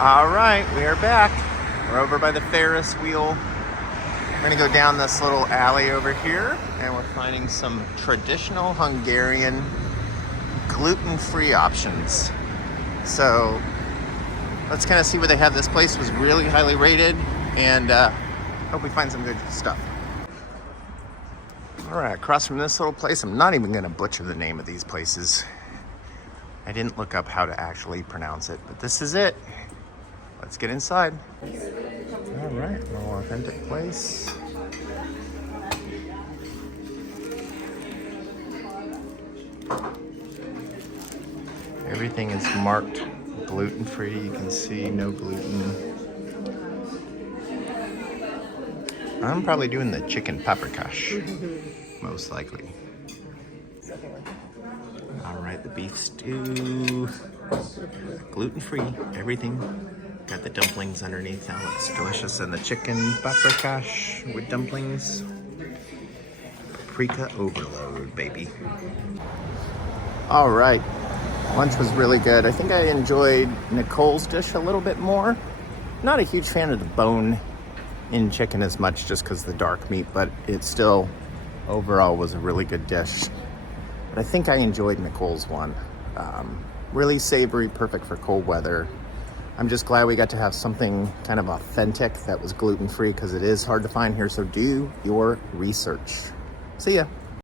All right, we are back. We're over by the Ferris wheel. We're gonna go down this little alley over here, and we're finding some traditional Hungarian gluten-free options. So let's kind of see what they have. This place was really highly rated, and hope we find some good stuff. All right, across from this little place, I'm not even gonna butcher the name of these places. I didn't look up how to actually pronounce it, but this is it. Let's get inside. All right, a little authentic place. Everything is marked gluten-free. You can see no gluten. I'm probably doing the chicken paprikash, most likely. All right, the beef stew, gluten-free, everything. Got the dumplings underneath. That looks delicious. And the chicken paprikash with dumplings. Paprika overload, baby. All right, lunch was really good. I think I enjoyed Nicole's dish a little bit more. Not a huge fan of the bone-in chicken as much, just because of the dark meat, but it still overall was a really good dish. But I think I enjoyed Nicole's one. Really savory, perfect for cold weather. I'm just glad we got to have something kind of authentic that was gluten-free, because it is hard to find here, so do your research. See ya.